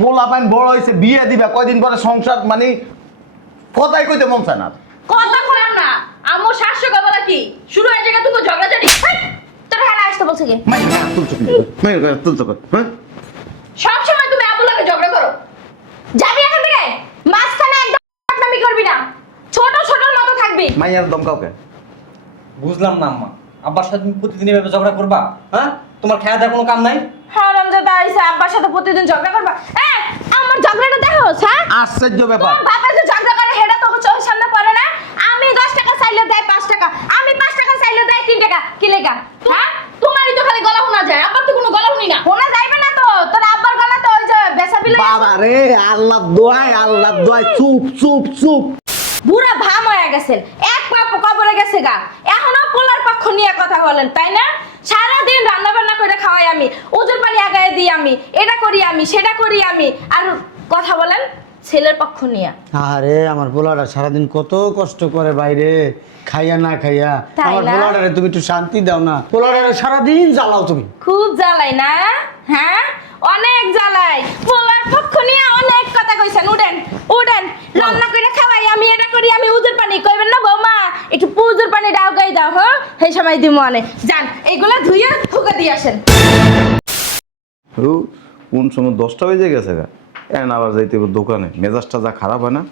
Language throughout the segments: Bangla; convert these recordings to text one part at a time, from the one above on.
পোলা পাইন বড় হয়েছে, বিয়ে দিবা, কয়দিন পরে সংসার, মানে কথাই কইতে মন চায় না। কথা কইলাম না আম্মু শাশুড়ি বলা কি শুরু হয়ে জায়গা তুমি ঝগড়া জানি তোর হ্যাঁ আসতে বলছে কি তুলছো হ্যাঁ? সব সময় তুমি আব্বুর লাগে ঝগড়া করো। যাবি এখান থেকে, মাঝখানে একদম ফাটনামি করবি না, ছোট ছোটর মতো থাকবি। মাইয়ার দম কাউকে বুঝলাম না আম্মা, আব্বার সাথে তুমি প্রতিদিন এভাবে ঝগড়া করবা? হ্যাঁ, তোমার খেয়া দেওয়ার কোনো কাম নাই? হারামজাদা আইসা আব্বার সাথে প্রতিদিন ঝগড়া করবা। আমার ঝগড়াটা দেখো হ্যাঁ, আশ্চর্য ব্যাপার। তোর বাবা যে ঝগড়া করে হেডা তো চোখের সামনে পড়ে না। আমি 10 টাকা চাইলে দেয় 5 টাকা, আমি 5 টাকা চাইলে দেয় 3 টাকা। কি লেগা? হ্যাঁ, তোমারই তো খালি গলা শোনা যায়, আব্বার তো কোনো গলা শুনি না। শোনা যাইবে না তো, তোর আব্বার গলা তো ওই যে বেসাবিলে। বাবা রে, আল্লাহ দোয়াই, চুপ চুপ চুপ। বুড়া ভাম হয়ে গেছেন, এক পা কবরে গেছে গা, এখনো পোলার পক্ষ নিয়ে কথা বলেন তাই না? সারাদিন রান্না বান্না করে খাওয়াই আমি, ওজোর পানি আগায় দিই আমি, এটা করি আমি, সেটা করি আমি, আর কথা বলেন ছেলের পক্ষ নিয়ে। আরে আমার পোলাটা সারাদিন কত কষ্ট করে বাইরে খাইয়া না খাইয়া, তাই আমার না? পোলাটারে তুমি একটু শান্তি দাও না। পোলাটারে সারাদিন জ্বালাও তুমি। খুব জ্বালাই না? হ্যাঁ, অনেক জ্বালাই। পোলার পক্ষ নিয়ে অনেক কথা কইছেন। উঠেন উঠেন, রান্না করে খাওয়াই আমি, এটা করি আমি, উজুর পানি কইবেন না বৌমা একটু পুজোর পানি ডাও গাই দাও, হ্যাঁ সেই সময় দিমু আনে। যান এইগুলা ধুইয়া ফুকা দিয়ে আসেন। কোন সময় 10টা বেজে গেছে গা, এখন আবার যাইতে হবে দোকানে, মেজাজটা যা খারাপ হয় না।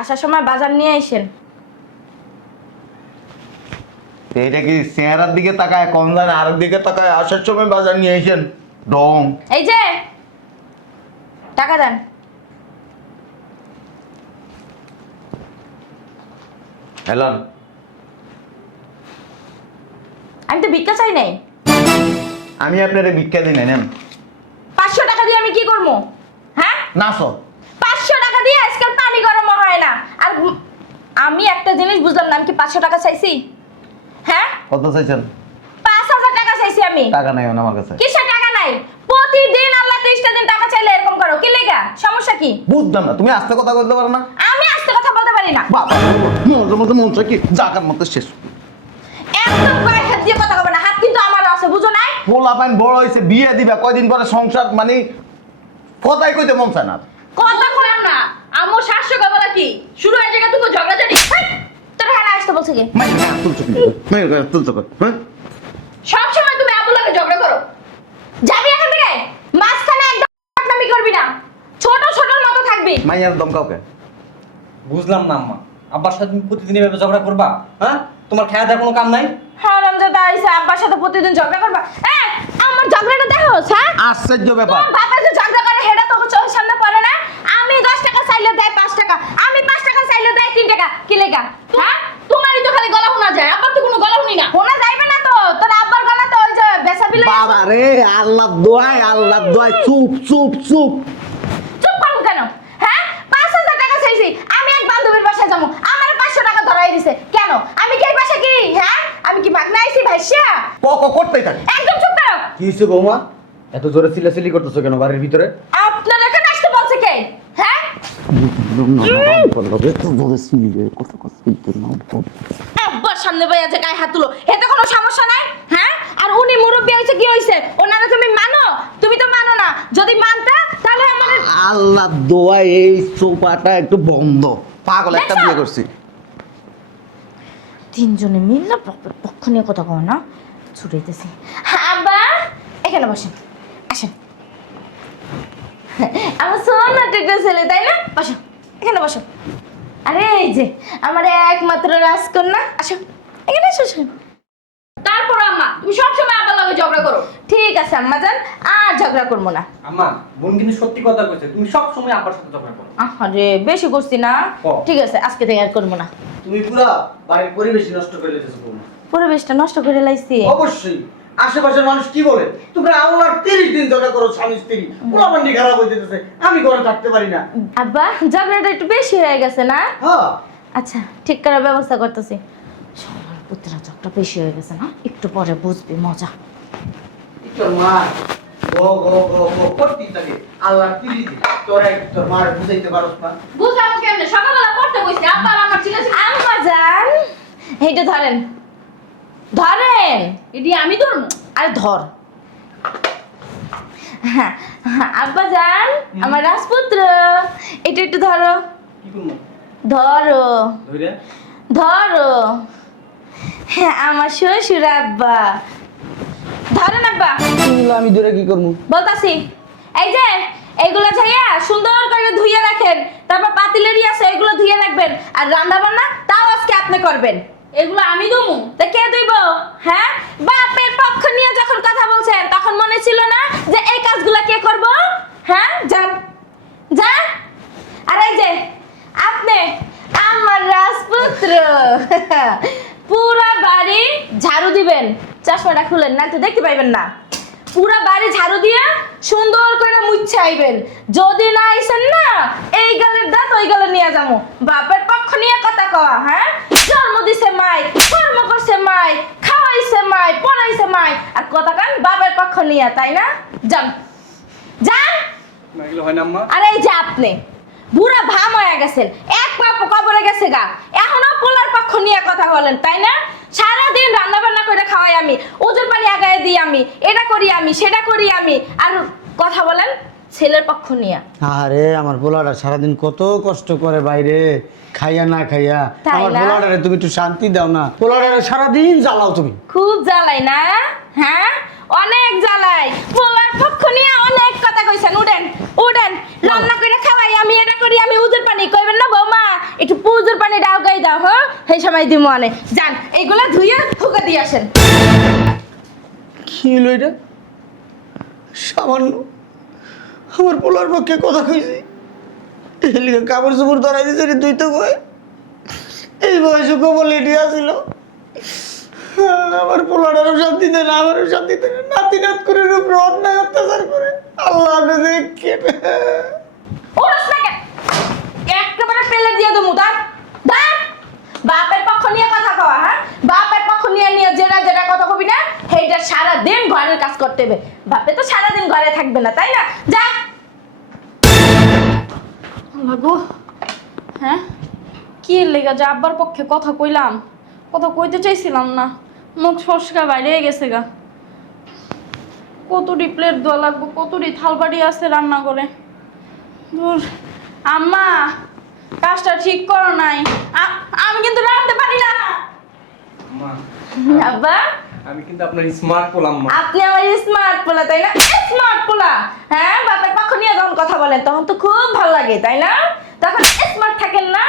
আসার সময় বাজার নিয়ে আইসেন। এইটা কি চেহারার দিকে তাকায় কম জানে, আরেক দিকে তাকায়, আসার সময় বাজার নিয়ে এসেন ডং। এই যে টাকা দেন। হেলান, আমি তো ভিক্ষা চাই নাই। আমি আপনারে ভিক্ষা দিই না, নেন 500 টাকা দিয়ে আমি কি করবো? হ্যাঁ, নাচো। 500 টাকা দিয়ে আজকাল পানি গরম হয় না। আর আমি একটা জিনিস বুঝলাম না, আমি কি 500 টাকা চাইছি? হ্যাঁ, কত চাইছেন? 5000 টাকা চাইছি আমি। টাকা নাই আমার কাছে। কিসের টাকা নাই? প্রতিদিন আল্লাহ 30টা দিন টাকা চাইলে এরকম করো, কি লেগা? সমস্যা কি? বুঝলাম না, তুমি আস্তে কথা বলতে পারো না? আমি আস্তে কথা বলতে পারি না। বাবা মনের মধ্যে মন চায় কি জাগার মতো শেষ। একদম গায়ে হাত দিয়ে কথা বলবে না, হাত কিন্তু আমারও আছে, বুঝো নাই? পোলা পাইন বড় হয়েছে, বিয়ে দিবা, কয়দিন পরে সংসার, মানে কথাই কইতে মন চায় না। কথা কইলাম না আম্মু শাশুড়ি বলা কি শুরু হয়ে জায়গা তুমি ঝগড়া জানি তোর হ্যাঁ আসতে বলছে কি? তুলছো হ্যাঁ? সব সময় তুমি আব্বুর লাগে ঝগড়া করো। যাবি এখান থেকে, মাঝখানে একদম ফাটনামি করবি না, ছোট ছোটর মতো থাকবি। মাইয়ার দম কাউকে। বুঝলাম না আম্মা, আব্বার সাথে তুমি প্রতিদিন এভাবে ঝগড়া করবা? হ্যাঁ, তোমার খেয়া দেওয়ার কোনো কাম নাই? হারামজাদা আইসা আব্বার সাথে প্রতিদিন ঝগড়া করবা। আমার ঝগড়াটা দেখো হ্যাঁ, আশ্চর্য ব্যাপার। তোর বাবা যে ঝগড়া করে হেডা তো চোখের সামনে পড়ে না। আমি 10 টাকা চাইলে দেয় 5 টাকা, আমি 5 টাকা চাইলে দেয় 3 টাকা। কি লেগা? হ্যাঁ, তোমারই তো খালি গলা শোনা যায়, আব্বার তো কোনো গলা শুনি না। শোনা যাইবে না তো, তোর আব্বার গলা তো ওই যে বেসাবিলে। বাবা রে, আল্লাহ দোয়াই, চুপ চুপ চুপ। চুপ করুন কেন? হ্যাঁ, 5000 টাকা চাইছি, আমি এক বান্ধবীর বাসায় যাবো, আমার 500 টাকা ধরাই দিছে কেন? আমি কি এই বাসা কি? হ্যাঁ, আমি কি ভাগনা আইছি ভাইসা? করতেই থাকে। একদম চুপ করো। কি হইছে বৌমা? এত জোরে চিল্লাচিল্লি করতেছো কেন বাড়ির ভিতরে? আপনার এখানে আসতে বলছে কে? হ্যাঁ, আব্বার সামনে বইয়া যে গায়ে হাত তুলো, এতে কোনো সমস্যা নাই? হ্যাঁ, আর উনি মুরব্বী হইছে, কি হইছে? ওনারা তুমি মানো? তুমি তো মানো না। যদি মানতে তাহলে আমাদের আল্লাহ দোয়া, এই সোফাটা একটু বন্ধ। পাগল একটা দেখছো? বিয়ে করছি। তিনজনে মিললে বাপের পক্ষ নিয়ে কথা কও না, ছুটাইতেছি। আব্বা এখানে বসেন, আসেন। আমার সোনা টেটে ছেলে তাই না? বসো, এখানে বসো। আরে এই যে আমার একমাত্র রাজকন্যা, আসো এখানে এসো। তারপর আম্মা তুমি সবসময় আব্বার লগে ঝগড়া করো। ঠিক আছে আম্মা জান, আর ঝগড়া করবো না। আম্মা, বোন কিন্তু সত্যি কথা কইছে, তুমি সব সময় আব্বার সাথে ঝগড়া করো। আরে বেশি করছি না? ও। ঠিক আছে, আজকে থেকে আর করবো না। তুমি পুরা বাড়ির পরিবেশ নষ্ট করে দিতেছো বৌমা। পরিবেশটা নষ্ট করে লাইছি। অবশ্যই আশেপাশের মানুষ কি বলে, তোমরা আমার 30 দিন ঝগড়া করো স্বামী স্ত্রী, পোলাপান্ডি খারাপ হয়ে যেতেছে, আমি ঘরে থাকতে পারি না। আব্বা ঝগড়াটা একটু বেশি হয়ে গেছে না? হ্যাঁ, আচ্ছা ঠিক করার ব্যবস্থা করতেছি। সবার পুত্রা ঝগড়া বেশি হয়ে গেছে না, একটু পরে বুঝবি মজা। তোর মা গো গো গো গো করতেই থাকে। আল্লাহ 30 দিন তোরা তোর মার বুঝাইতে পারছ না। বুঝলাম কেমনে? সকালবেলা পড়তে কইছি আব্বা আমার ছিল আম্মা জান, এইটা ধরেন ধরেন, এডি আমি ধরবো। আরে ধর, হ্যাঁ, আব্বা জান আমার রাজপুত্র এটা একটু ধরো কি করবো ধরো ধরে ধরো হ্যাঁ আমার শ্বশুর আব্বা ধরেন আব্বা আমি দূরে কি করবো? বলতাছি এই যে এইগুলো যাইয়া সুন্দর করে ধুইয়া রাখেন তারপর পাতিলেরই আছে এগুলো ধুইয়া রাখবেন আর রান্না বান্না তাও আজকে আপনি করবেন এগুলো আমি দমু তা কে দিব হ্যাঁ বাপের পক্ষ নিয়ে যখন কথা বলছেন তখন মনে ছিল না যে এই কাজগুলো কে করব হ্যাঁ যান যান আর এই যে আপনি আমার রাজপুত্র পুরা বাড়ি ঝাড়ু দিবেন চশমাটা খুলেন না তো দেখতে পাইবেন না পুরা বাড়ি ঝাড়ু দিয়ে সুন্দর করে মুছে আইবেন যদি না আইছেন না এই গালের দাঁত ওই গালে নিয়ে যাবো বাপের পক্ষ নিয়ে কথা কওয়া হ্যাঁ জন্ম দিছে মাই কর্ম করছে মাই খাওয়াইছে মাই পড়াইছে মাই আর কথা কান বাপের পক্ষ নিয়ে তাই না যান যান এগুলো হয় না আম্মা আর এই যে আপনি বুড়া ভাম হয়ে গেছেন এক পা কবরে গেছে গা এখনো পোলার পক্ষ নিয়ে কথা বলেন তাই না সারাদিন রান্না বান্না করে খাওয়াই আমি ওজোর পানি আগায় দিই আমি এটা করি আমি সেটা করি আমি আর কথা বলেন ছেলের পক্ষ নিয়ে আরে আমার পোলাটা সারাদিন কত কষ্ট করে বাইরে খাইয়া না খাইয়া তাই আমার না? পোলাটারে তুমি একটু শান্তি দাও না, পোলাটারে সারাদিন জ্বালাও তুমি। খুব জ্বালাই না হ্যাঁ অনেক জ্বালাই পোলার পক্ষ নিয়ে অনেক কথা কইছেন উঠেন উঠেন রান্না করে খাওয়াই আমি এটা করি আমি উজুর পানি কইবেন না বৌমা একটু পুজোর পানি ডাও গাই দাও হ্যাঁ সেই সময় দিমু আনে যান এইগুলা ধুইয়া ফুকা দিয়ে আসেন কি হলো এটা? সামান্য আমার পোলার পক্ষে কথা কইছি এলিকে কাপড় চোপড় ধরাই দিছে রে, তুই তো কই এই বয়সে কবল লেডি আসিল আমার পোলাটারও শান্তি দেয় না, আমারও শান্তি দেয় না, নাতি নাত করে উপরে অন্যায় অত্যাচার করে আল্লাহ আপনাদের কেটে ওরস না কেন একেবারে ফেলে দিয়ে দেবো দাঁত দাঁত বাপের পক্ষ নিয়ে কথা কওয়া হ্যাঁ বাপের পক্ষ নিয়ে নিয়ে যেটা যেটা কথা কবি না সেইটা সারাদিন ঘরের কাজ করতে হবে বাপে তো সারাদিন ঘরে থাকবে না তাই না যা গো হ্যাঁ কি লেগে যে আব্বার পক্ষে কথা কইলাম কথা কইতে চাইছিলাম না মুখ ফসকা বাইরে গেছে গা কতটি প্লেট দেওয়া লাগবো কতটি থালবাড়ি আছে রান্না করে ধুর আম্মা কাজটা ঠিক করো নাই আমি কিন্তু রাঁধতে পারি না আম্মা আব্বা আমি কিন্তু আপনার স্মার্ট পোলাম মা আপনি আমার স্মার্ট পোলা তাই না স্মার্ট পোলা হ্যাঁ বাপের পক্ষ নিয়ে যখন কথা বলেন তখন তো খুব ভালো লাগে তাই না তখন স্মার্ট থাকেন না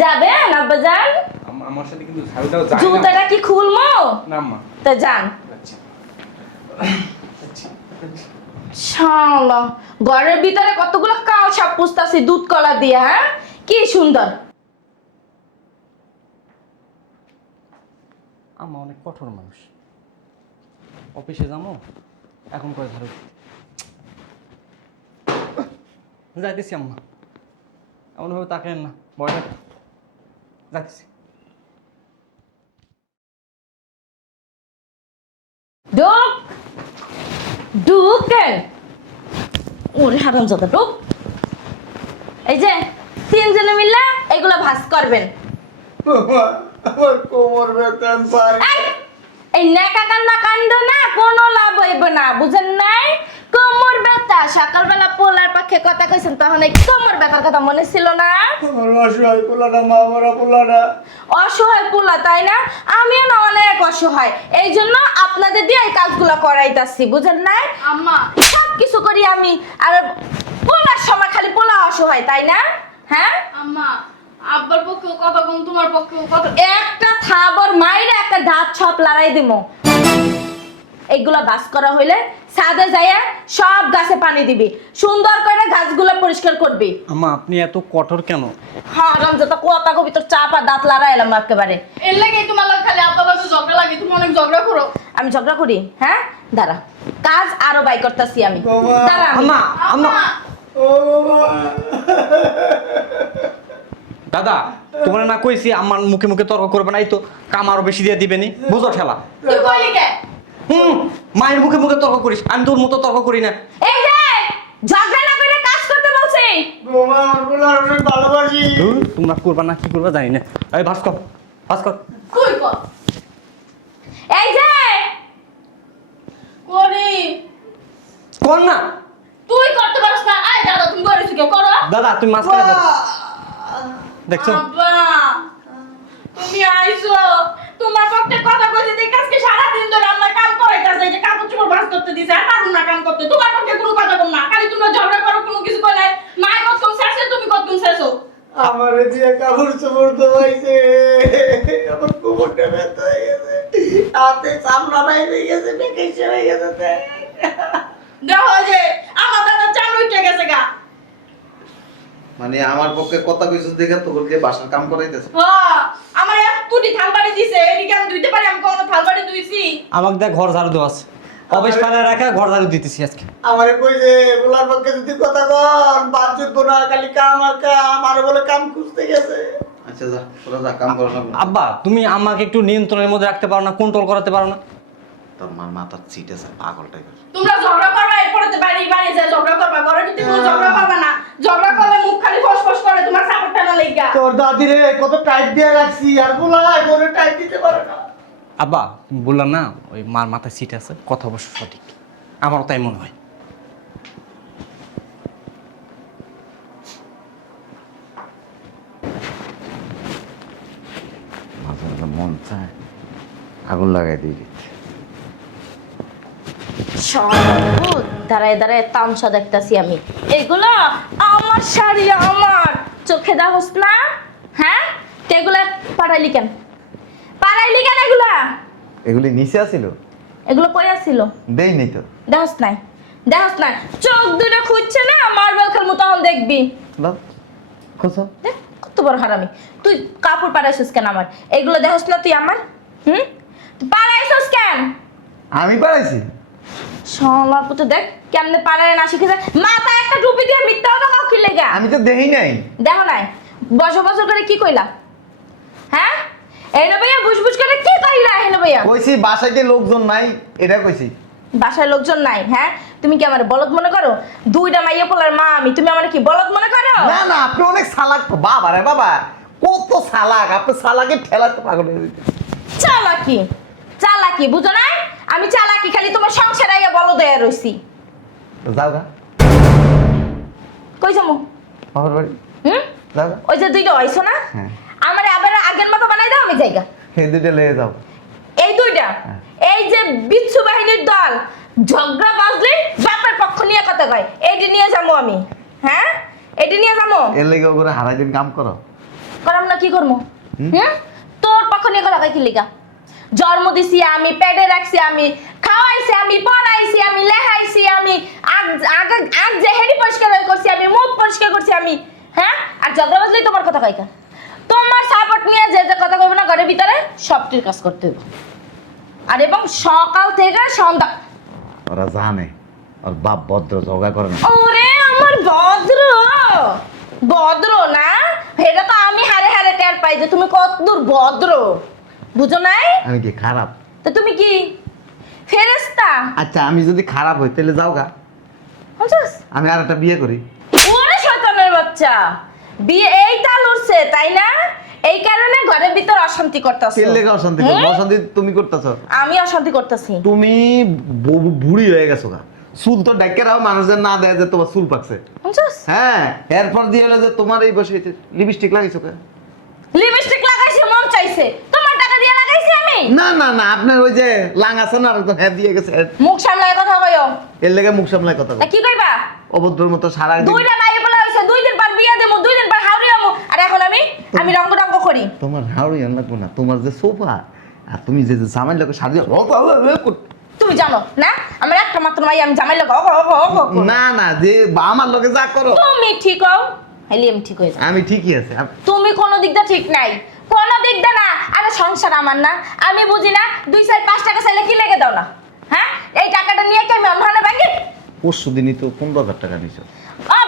যাবেন আব্বা যান আমার সাথে কিন্তু ঝাড়ুটাও যায় না জুতাটা কি খুলমো না আম্মা তা যান আচ্ছা শালা ঘরের ভিতরে কতগুলো কাল সাপ পুষতাছি দুধ কলা দিয়ে হ্যাঁ কি সুন্দর আম্মা অনেক কঠোর মানুষ অফিসে যাবো এখন করে ঝাড়ু যাইতেছি আম্মা এমনভাবে তাকালেন না বয়টা যাইতেছি ডুক ডুকেন ওরে হারামজাদা ডুক এই যে তিনজনে মিলে এগুলো ভাঁজ করবেন আমার কোমর ব্যথা আমি পারি এই, এই নেকা কান্না কাণ্ড না কোনো লাভ হইবে না বুঝেন নাই কোমর ব্যথা সকালবেলা পোলার পক্ষে কথা কইছেন তখন এই কোমর ব্যথার কথা মনে ছিল না আমার অসহায় পোলাটা মা মরা পোলাটা অসহায় পোলা তাই না আমিও না অনেক অসহায় এই জন্য আপনাদের দিয়ে এই কাজগুলো করাইতাছি বুঝেন নাই আম্মা সব কিছু করি আমি আর পোলার সময় খালি পোলা অসহায় তাই না হ্যাঁ আম্মা আব্বার পক্ষেও কথা কম তোমার পক্ষেও কথা একটা থাবর মাইরে একটা দাঁত ছপ লড়াই দিমো এইগুলা বাস করা হইলে ছাদে যাইয়া সব গাছে পানি দিবি সুন্দর করে গাছগুলো পরিষ্কার করবি আম্মা আপনি এত কঠোর কেন হ্যাঁ রমজান কথা কবি তোর চাপ আর দাঁত লড়াই এলাম একেবারে এর লাগে তোমার লাগে খালি আব্বার লাগে ঝগড়া লাগে তুমি অনেক ঝগড়া করো আমি ঝগড়া করি হ্যাঁ দাঁড়া কাজ আরো বাই করতেছি আমি দাঁড়া আমি। আম্মা আম্মা ও বাবা দাদা তোমার না কইছি আমার মুখে মুখে তর্ক করবে না এই তো কাম আরো বেশি দিয়ে দিবেনি বুঝো ঠেলা তুই কইলি কে মায়ের মুখে মুখে তর্ক করিস আমি তোর মতো তর্ক করি না এই যে ঝগড়া না করে কাজ করতে বলছি বৌমা আমার পোলার অনেক ভালোবাসি তোমরা করবা না কি করবা জানি না এই ভাস্কর ভাস্কর কই কর এই যে করি কর না। তুই করতে পারছ না? আয় দাদা তুমি করেছো কি করো? দাদা তুমি মাঝখানে দাও। দেখছো আব্বা তুমি আইছো, তোমার পক্ষে কথা কইতে দেখ আজকে সারা দিন ধরে আমার কাম করাইতাছে, এই যে কাপড় চোপড় ভাঁজ করতে দিছে আর পারুম না কাম করতে। তোমার পক্ষে কোনো কথা কম না, খালি তোমরা ঝগড়া করো, কোনো কিছু কই নাই। মাই কতক্ষণ শেষে, তুমি কতক্ষণ শেষো। আমার দিয়ে কাপড় চোপড় ধোয়াইছে, আমার কোমরটা ব্যথা হয়ে গেছে, হাতে চামড়া বাইরে গেছে, বেকেশে হয়ে গেছে। দেখো যে আমার দাদা চাল উঠে গেছে গা। মানে আমার পক্ষে কথা কইছিস দেখে তোর দিয়ে বাসার কাম করাইতেছে। হ্যাঁ, আমার এক তুটি থালবাড়ি দিছে, এদিকে আমি ধুইতে পারি? আমি কোনো থালবাড়ি ধুইছি? আমাকে দেখ ঘর ঝাড়ু দেওয়া আছে, অফিস পাড়ায় রাখা ঘর ঝাড়ু দিতেছি আজকে। আমারে কই যে বলার পক্ষে যদি কথা কন বাদ যুদ্ধ না, খালি কাম আর কাম, আর বলে কাম খুঁজতে গেছে। আচ্ছা যা, তোরা যা কাম করো না। আব্বা তুমি আমাকে একটু নিয়ন্ত্রণের মধ্যে রাখতে পারো না, কন্ট্রোল করাতে পারো না? তোর মার মাথার চিট আছে, পাগল টাইপের। তোমরা ঝগড়া করবা, এরপরে তো বাড়ি বাড়ি যায় ঝগড়া করবা, ঘরে ভিতরে কোনো ঝগড়া করবা না। ঝগড়া করলে মুখ খালি ফসফস করে, তোমার সাপোর্টটা না লাগা। তোর দাদি রে কত টাইট দিয়ে রাখছি, আর বলাই বলে টাইট দিতে পারে না। আব্বা তুমি বললাম না ওই মার মাথায় সিট আছে, কথা অবশ্য সঠিক, আমারও তাই মনে হয়। মাঝে মাঝে মন চায় আগুন লাগাই দিয়ে দিচ্ছে। সবুজ দাঁড়ায় দাঁড়ায় তামসা দেখতাছি আমি। এগুলো আমার শাড়ি, আমার চোখে দাহস না? হ্যাঁ, এগুলা পাড়াইলি কেন? পাড়াইলি কেন এগুলা? এগুলি নিচে আসিল, এগুলো কই আসছিল? দেই নাই তো। দেহস নাই, দেহস নাই, চোখ দুটো খুঁজছে না, মার্বেল খেলমু তখন দেখবি। দাও খোঁজো। দেখ, কত বড় হারামি তুই। কাপড় পাড়াইছিস কেন আমার? এগুলো দেহস না তুই আমার? তুই পাড়াইছিস কেন? আমি পারাইছি? শালার পুত্র দেখ কেমনে পাড়ায় না শিখেছে। মাথায় একটা টুপি দিয়ে মিথ্যা কথা কাউ কি লেগা? আমি তো দেই নাই। দেখো নাই বছর বছর করে কি কইলা? হ্যাঁ, এই না ভাইয়া বুঝবুঝ করে কি কইলা? এই না ভাইয়া কইছি বাসাইতে লোকজন নাই, এটা কইছি। বাসায় লোকজন নাই? হ্যাঁ, তুমি কি আমার বলদ মনে করো? দুইটা মাইয়া পোলার মা আমি, তুমি আমার কি বলদ মনে করো? না না, আপনি অনেক চালাক তো। বাবা রে বাবা, কত চালাক আপনি! চালাকে ঠেলাতে পাগল হয়ে যেতে। চালাকি, চালাকি বুঝো নাই? আমি চালাকি খালি তোমার সংসারে আইয়া বলদ হয়ে রইছি। যাও গা কই যামু? বাবার বাড়ি হুম, যাও গা। ওই যে দুইটা হইছো না, হ্যাঁ। আমার আবার আগের মতো বানাই দাও, আমি জায়গা। এই দুইটা লয়ে যাও। এই দুইটা, এই যে বিচ্ছু বাহিনীর দল, ঝগড়া বাজলে বাপের পক্ষ নিয়ে কথা কয়, এইটি নিয়ে যাবো আমি। হ্যাঁ, এটি নিয়ে যাবো। এর লেগে ওগুলো হারাই দিন কাম করো। করাম না কি করবো? তোর পক্ষ নিয়ে কথা কয় কি লিগা? জন্ম দিছি আমি, পেটে রাখছি আমি, খাওয়াইছি আমি, পড়াইছি আমি, লেখাইছি আমি, আগ যে হেডি পরিষ্কার করছি আমি, মুখ পরিষ্কার করছি আমি। হ্যাঁ, আর ঝগড়া বাজলেই তোমার কথা কয় কেন? তোমার সাপোর্ট নিয়ে যে যে কথা কইবে না ঘরের ভিতরে সবটির কাজ করতে হবে। আর এবং সকাল থেকে সন্ধ্যা। ওরা জানে ওর বাপ ভদ্র, ঝগড়া করে না। ওরে আমার ভদ্র, ভদ্র না? এটা তো আমি হারে হারে টের পাই যে তুমি কতদূর ভদ্র, বুঝো নাই? আমি কি খারাপ? তো তুমি কি ফেরেশতা? আচ্ছা আমি যদি খারাপ হই তাহলে যাও গা, বুঝছস? আমি আর একটা বিয়ে করি। ওরে শয়তানের বাচ্চা, বিয়ে এইটা লড়ছে তাই না? এই কারণে ঘরের ভিতর অশান্তি করতেছ। তেল লেগে অশান্তি করবো? অশান্তি তুমি করতেছো। আমি অশান্তি করতেছি। তুমি বুড়ি হয়ে গেছো গা, চুল তো ডাইকে রাও, মানুষের না দেয় যে তোমার চুল পাকছে। বুঝছস? হ্যাঁ, এরপর দিয়ে হলো যে তোমার এই বসে লিপস্টিক লাগাইছো কে? লিপস্টিক লাগাইছি মন চাইছে, তোমার টাকা দিয়ে লাগাইছি আমি? না না না, আপনার ওই যে লাং আছে না, একদম হ্যাঁ দিয়ে গেছে। মুখ সামলায় কথা কইও। এর লেগে মুখ সামলায় কথা তা বলো। কি কইবা? অভদ্রের মতো সারা দিন। দুইটা মাইয়ে বলা হইছে, 2 দিন পর বিয়া দেবো, 2 দিন পর হাউরিয়ামু, আর এখন আমি রঙ্গ রঙ্গ করি। তোমার হাওড়ি লাগবো না, তোমার যে সোফা আর তুমি যে জামাই লোক সাজি। তুমি জানো না আমার একটা মাত্র মাইয়া, আমি জামাই লাগা। না না, যে আমার লোকে যা করো তুমি ঠিক হও, হেলি আমি ঠিক হয়ে যাই। আমি ঠিকই আছে। তুমি কোনো দিকটা ঠিক নাই, কোনো দিকটা না। আরে সংসার আমার না, আমি বুঝি না? 2-5 টাকা চাইলে কি লেগে দাও না? হ্যাঁ, এই টাকাটা নিয়ে কি আমি অন্যান্য ব্যাংকে? পরশু দিনই তো 15,000 টাকা নিছো।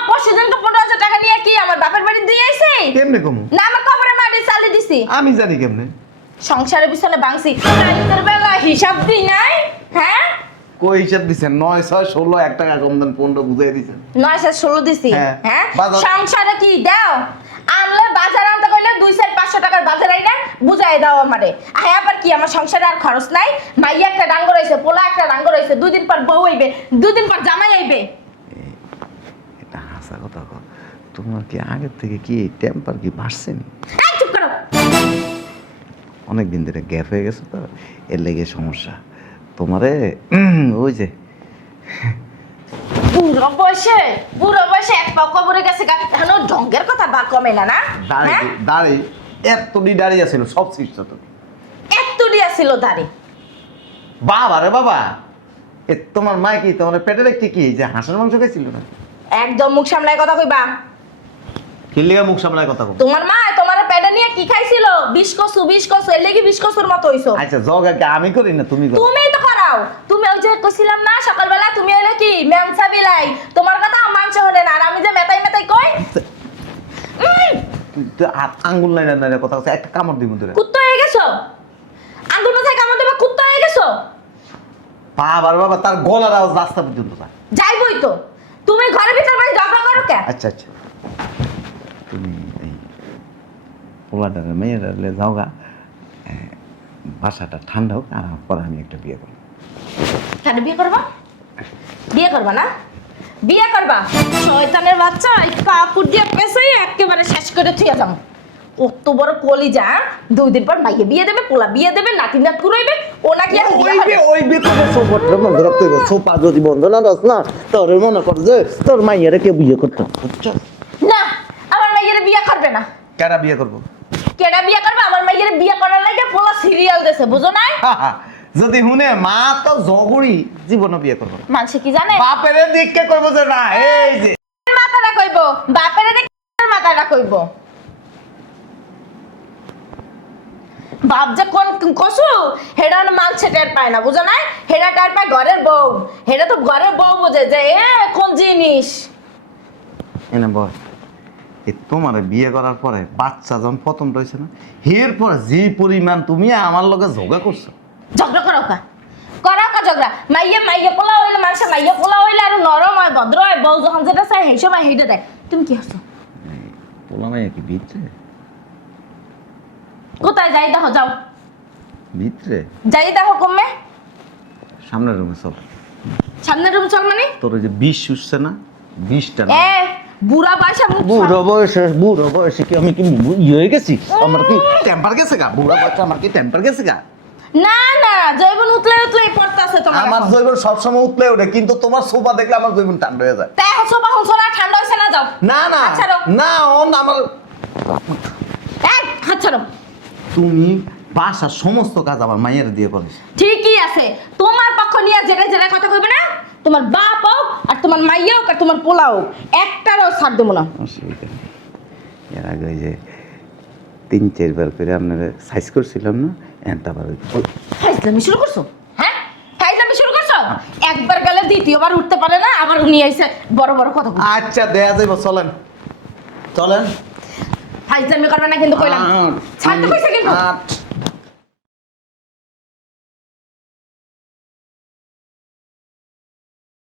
পরশুদিন তো 15,000 টাকা নিয়ে কি আমার বাপের বাড়ি দিয়ে আইছি? কেমনে কমু? না, আমার কবরে মাটি চালি দিছি। আমি জানি কেমনে। সংসারের পিছনে ভাঙছি, রাতের বেলা হিসাব দিই নাই। হ্যাঁ, কই হিসাব দিছেন? 9, 6, 16, 1 টাকা কম দেন, 15 বুঝাই দিছেন। 9-16 দিছি। হ্যাঁ। হ্যাঁ, বাজার- সংসারে কি দাও? আনলে বাজার আনতে কইলে 200-500 টাকার বাজার আইনা বুঝাই দাও আমারে। আয় আবার কি আমার সংসারে আর খরচ নাই? মাইয়া একটা ডাঙ্গ রইছে, পোলা একটা ডাঙ্গ রইছে, 2 দিন পর বউ আইবে, 2 দিন পর জামাই আইবে। এটা হাসা কথা কও। তোমার কি আগের থেকে কি টেম্পার কি বাড়ছে নি? এই চুপ করো। অনেক দিন ধরে গ্যাপ হয়ে গেছে তো, এর লেগে সমস্যা। তোমারে ওই যে বুড়ো বয়সে এক পাও কবরে গেছে গা, এখনো ঢঙ্গের কথা বা কমে না, না? হ্যাঁ? দাড়ি এতটি দাঁড়িয়ে ছিল সব সৃষ্ট তো। একটু দিয়া ছিল দাড়ি। বাবা রে বাবা, এ তোমার মা কি তোমার পেটে রেখে কি যে হাঁসের মাংস খাইছিল না? একদম মুখ সামলায় কথা কইবা। কি লিগা মুখ সামলায় কথা কও? তোমার মা তোমার পেটে নিয়ে কি খাইছিল? 20 কচু এর লাগি 20 কচুর মতো হইছো। আচ্ছা জগা কি আমি করি না তুমি করো? তুমিই তো করাও। তুমি ওই যে কইছিলাম না সকালবেলা তুমি হইলো কি মেমসা বিলাই, তোমার কথা মাংস হলে না, আর আমি যে মেতাই মেতাই কই তুই তো আঙ্গুল নাই না কথা আছে, একটা কামড় দিব ধরে। কুত্তা হয়ে গেছো। আঙ্গুল মাথায় কামড় দেবে, কুত্তা হয়ে গেছো। বাবা রে বাবা, তার গলার আওয়াজ রাস্তা পর্যন্ত যায়। যাইবই তো। তুমি ঘরের ভিতর মানে ঝগড়া করো কেন? আচ্ছা আচ্ছা, তুমি এই পোলাটার মেয়েরা যাওগা, বাসাটা ঠান্ডা হোক, আর পরে আমি একটা বিয়ে করবো। কেন বিয়ে করবা? বিয়ে করবা না? বিয়ে করবা? শয়তানের বাচ্চা, এই কাপড় দিয়ে পেছাই একেবারে শেষ করে থুইয়া যাও। কত বড় কলিজা, 2 দিন পর মাইয়ে বিয়ে দেবে, পোলা বিয়ে দেবে, নাতি নাত কুড়াইবে, ও নাকি আর বিয়ে হবে? ওই বেতনে সোপাটা বন্ধ রাখতে হবে। সোপা যদি বন্ধ না রাখ না, তোর মনে কর যে তোর মাইয়ারে কে বিয়ে করতে, বুঝছো? না, আমার মাইয়ের বিয়ে করবে না। কেডা বিয়ে করবো? কেডা বিয়ে করবে? আমার মাইয়ের বিয়ে করার লাগে পোলা সিরিয়াল দেছে, বুঝো না? যদি শুনে মা তো জগড়ি জীবনে বিয়ে করবো না। মানুষে কি জানে? বাপের দিককে করবো যে না, এই যে মাথাটা কইবো, বাপের মাথাটা কইবো। বাপ যে কোন কসু হেডা মাংসে টের পায় না, বুঝো না? হেডা টের পায় ঘরের বউ। হেডা তো ঘরের বউ বোঝে যে এ কোন জিনিস। এনে বল, এই তোমার বিয়ে করার পরে বাচ্চা যখন প্রথম রয়েছে না, এর পরে যে পরিমাণ তুমি আমার লগে ঝগড়া করছো। ঝগড়া করো কা ঝগড়া। মাইয়া পোলা হইলে মানুষের মাইয়া পোলা হইলে আর নরম হয়, ভদ্র হয়, বউ যখন যেটা চাই সেই সময় হেঁটে দেয়। তুমি কি হচ্ছ? পোলা মাইয়া কি ভিতরে? কোথায় যাই দেখো, যাও ভিতরে যাই দেখো কমে। সামনের রুমে চল। সামনের রুম চল মানে? তোর ওই যে বিষ শুষছে না, বিষটা না। এ বুড়া বয়সে বুড়ো বয়সে কি আমি কি ইয়ে হয়ে গেছি? আমার কি টেম্পার গেছে গা? বুড়া বয়সে আমার কি টেম্পার গেছে গা? না না, জৈবন উতলে পড়তাছে তোমার। আমার জৈবন সবসময় উতলে ওঠে, কিন্তু তোমার সোফা দেখলে আমার জৈবন ঠান্ডা হয়ে যায়। তাই হচ্ছে বা হচ্ছে না, ঠান্ডা হইছে না, যাও। না না হাত ছাড়ো। না, আমার এই হাত ছাড়ো। তুমি বাসার সমস্ত কাজ আমার মায়ের দিয়ে করিস। ঠিকই আছে, তোমার পক্ষ নিয়ে যেটা কথা কইবে না, তোমার বাপ হোক আর তোমার মাইয়া হোক আর তোমার পোলা হোক, একটারও ছাড় দেবো না। অসুবিধা নেই। এর আগে ওই যে 3-4 বার করে আপনারা সাইজ করছিলাম না, এনটা ফাইজলামি শুরু করছো? হ্যাঁ, ফাইজলামি শুরু করছো? একবার গেলে দ্বিতীয়বার উঠতে পারে না, আবার উনি আইছে বড় বড় কথা বলতে। আচ্ছা দেয়া যাইব, চলেন চলেন। ফাইজলামি করবে না কিন্তু কইলাম। ছাড়তে কইছে কিন্তু।